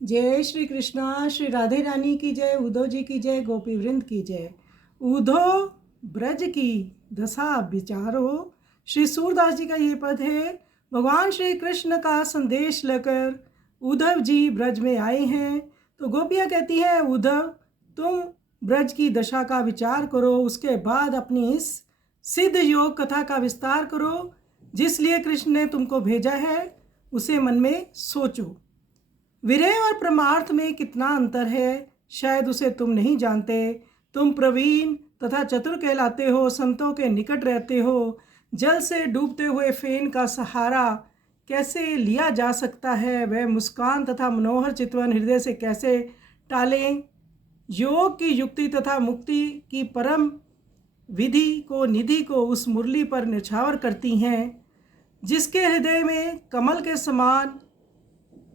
जय श्री कृष्णा। श्री राधे रानी की जय, उद्धव जी की जय, गोपी वृंद की जय। उद्धव ब्रज की दशा विचारो। श्री सूरदास जी का ये पद है। भगवान श्री कृष्ण का संदेश लेकर उद्धव जी ब्रज में आए हैं। तो गोपियाँ कहती हैं, उद्धव तुम ब्रज की दशा का विचार करो, उसके बाद अपनी इस सिद्ध योग कथा का विस्तार करो। जिसलिए कृष्ण ने तुमको भेजा है उसे मन में सोचो। विरह और परमार्थ में कितना अंतर है, शायद उसे तुम नहीं जानते। तुम प्रवीण तथा चतुर कहलाते हो, संतों के निकट रहते हो। जल से डूबते हुए फेन का सहारा कैसे लिया जा सकता है, वह मुस्कान तथा मनोहर चितवन हृदय से कैसे टालें। योग की युक्ति तथा मुक्ति की परम विधि को, निधि को उस मुरली पर न्यौछावर करती हैं। जिसके हृदय में कमल के समान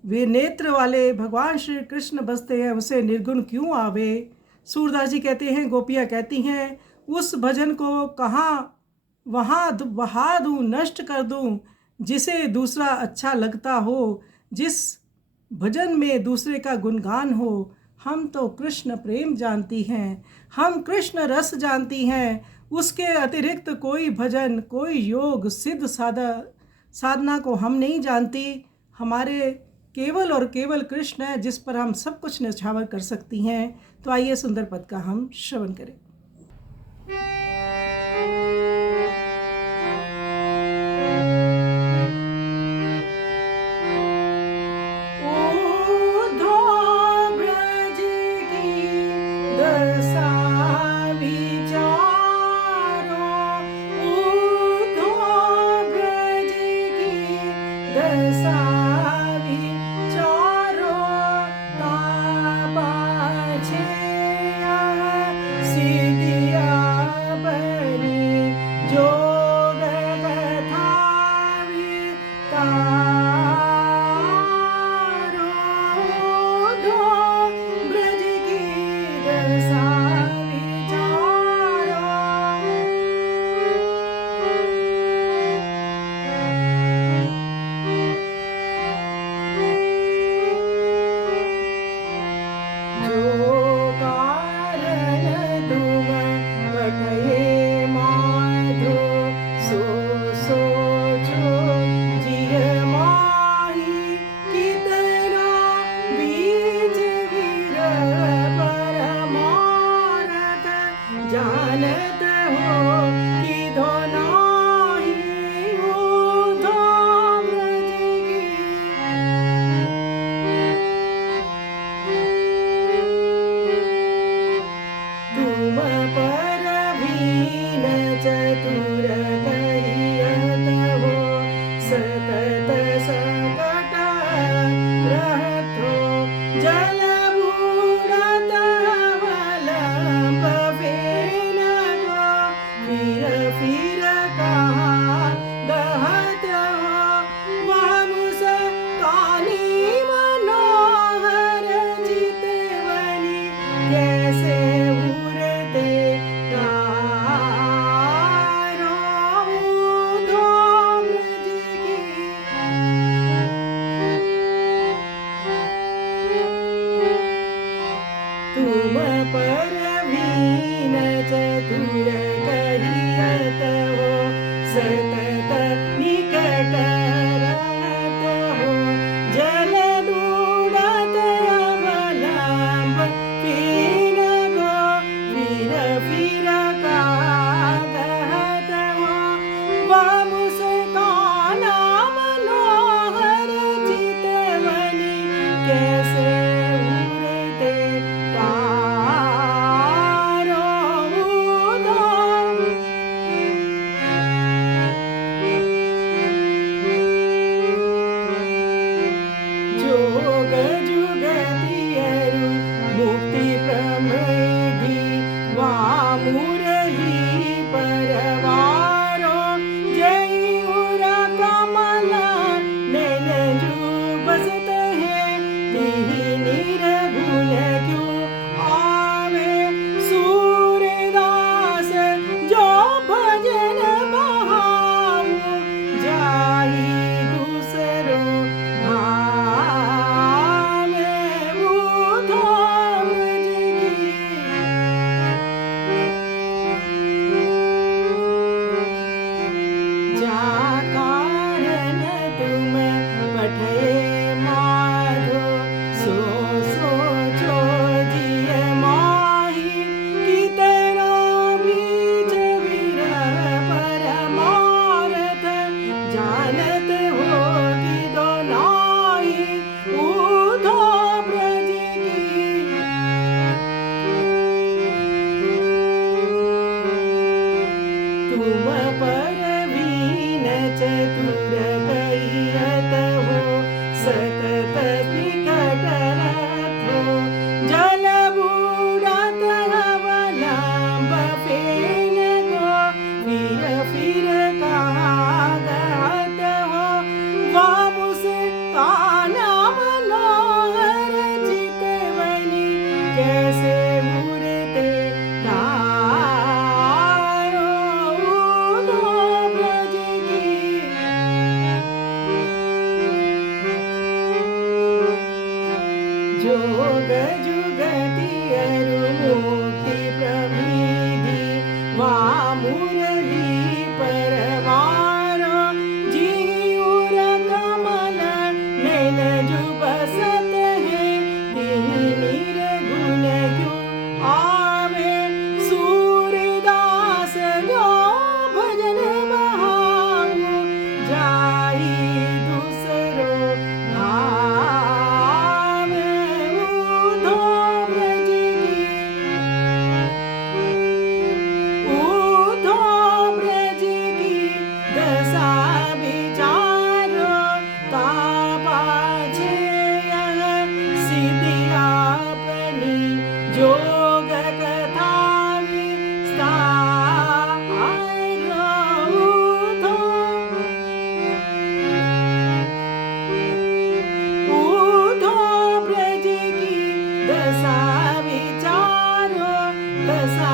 वे नेत्र वाले भगवान श्री कृष्ण बसते हैं, उसे निर्गुण क्यों आवे। सूरदास जी कहते हैं, गोपियाँ कहती हैं, उस भजन को कहाँ वहाँ बहा दूँ, नष्ट कर दूँ, जिसे दूसरा अच्छा लगता हो, जिस भजन में दूसरे का गुणगान हो। हम तो कृष्ण प्रेम जानती हैं, हम कृष्ण रस जानती हैं। उसके अतिरिक्त कोई भजन, कोई योग सिद्ध साधना को हम नहीं जानती। हमारे केवल और केवल कृष्ण है, जिस पर हम सब कुछ न्यौछावर कर सकती हैं। तो आइए सुंदर पद का हम श्रवण करें। जोग जुगति अरु मुक्ति प्रमिधि वहाँ मुरली परवारो जीउर कमल नैन जु बसत है तिहि निर्गुण क्यों आवे सूरदास जो भजन बहाऊ जाई दूसरो भावे उधो ब्रज की उधो ब्रज की दशा विचारो तापाछे यह सिद्धि आपनी जोग कथा विस्तार उधो ब्रज की दशा विचारो दशा